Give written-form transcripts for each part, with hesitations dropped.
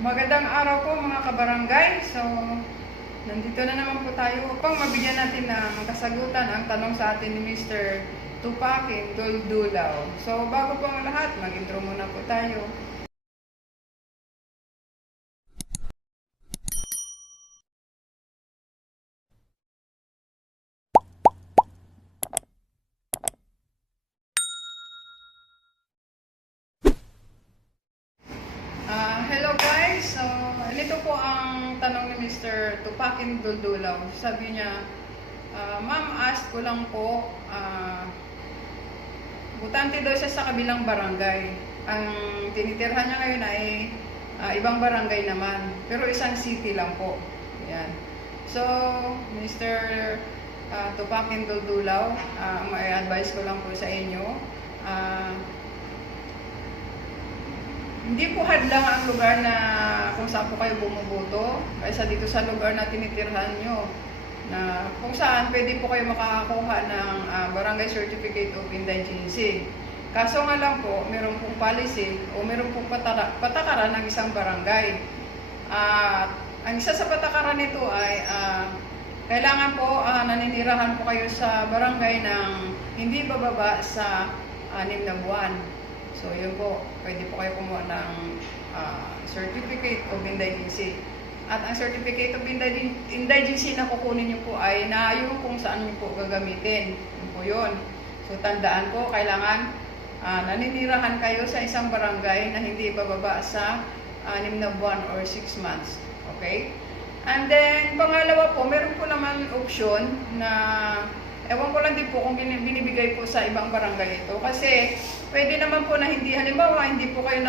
Magandang araw po mga kabarangay. So, nandito na naman po tayo upang mabigyan natin ng kasagutan ang tanong sa atin ni Mr. Tupakin Duldulaw. So, bago po ang lahat, mag-intro muna po tayo. Hello guys, so ito po ang tanong ni Mr. Tupakin Duldulaw. Sabi niya, Ma'am, ask ko lang po, butante daw siya sa kabilang barangay. Ang tinitirhan niya ngayon ay ibang barangay naman, pero isang city lang po. Yan. So, Mr. Tupakin Duldulaw, may advice ko lang po sa inyo. Hindi po hadlang ang lugar na kung saan po kayo bumuboto kaysa dito sa lugar na tinitirhan nyo, na kung saan pwede po kayo makakakuha ng Barangay Certificate of Indigency. Kaso nga lang po, meron pong policy o meron pong patakaran ng isang barangay. Ang isa sa patakaran nito ay kailangan po naninirahan po kayo sa barangay ng hindi bababa sa 6 na buwan. So, yun po, pwede po kayo kumuha ng Certificate of Indigency. At ang Certificate of Indigency na kukunin nyo po ay na yung kung saan nyo po gagamitin. Yun po yun. So, tandaan po, kailangan naninirahan kayo sa isang barangay na hindi bababa sa 6 na buwan or 6 months. Okay? And then, pangalawa po, meron po naman option na ewan ko lang din po kung binibigay po sa ibang barangay ito. Kasi pwede naman po na hindi, halimbawa, hindi po kayo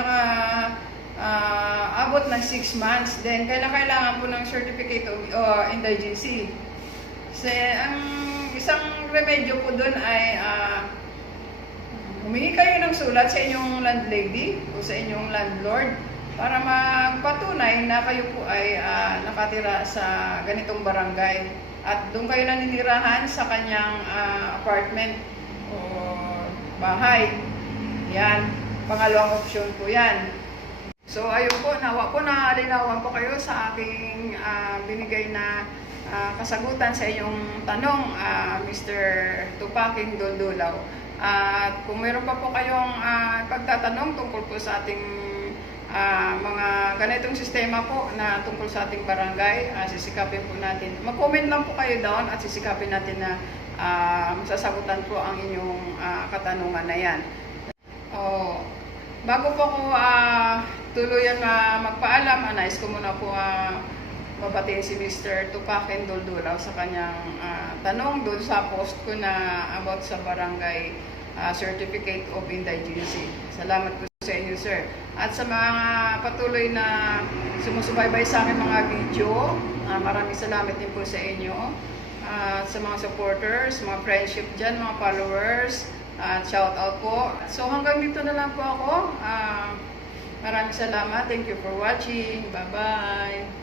abot ng 6 months. Then, kailangan po ng Certificate of Indigency. Kasi ang isang remedyo po doon ay humingi kayo ng sulat sa inyong landlady o sa inyong landlord para magpatunay na kayo po ay nakatira sa ganitong barangay. At doon kayo naninirahan sa kanyang apartment o bahay. Yan. Pangalawang option po yan. So, ayun po. Nawa po na linawan po kayo sa aking binigay na kasagutan sa inyong tanong, Mr. Tupakin Duldulaw. At kung meron pa po kayong pagtatanong tungkol po sa ating mga ganitong sistema po na tungkol sa ating barangay, sisikapin po natin. Mag-comment lang po kayo doon at sisikapin natin na masasagutan po ang inyong katanungan na yan. Bago po ako tuluyan magpaalam, nais ko muna po mabatiin si Mr. Tupakin Duldulaw sa kanyang tanong doon sa post ko na about sa barangay Certificate of Indigency. Salamat po sa inyo, sir. At sa mga patuloy na sumusubaybay sa aking mga video, maraming salamat din po sa inyo. Sa mga supporters, mga friendship dyan, mga followers, shout out po. So hanggang dito na lang po ako. Maraming salamat. Thank you for watching. Bye-bye.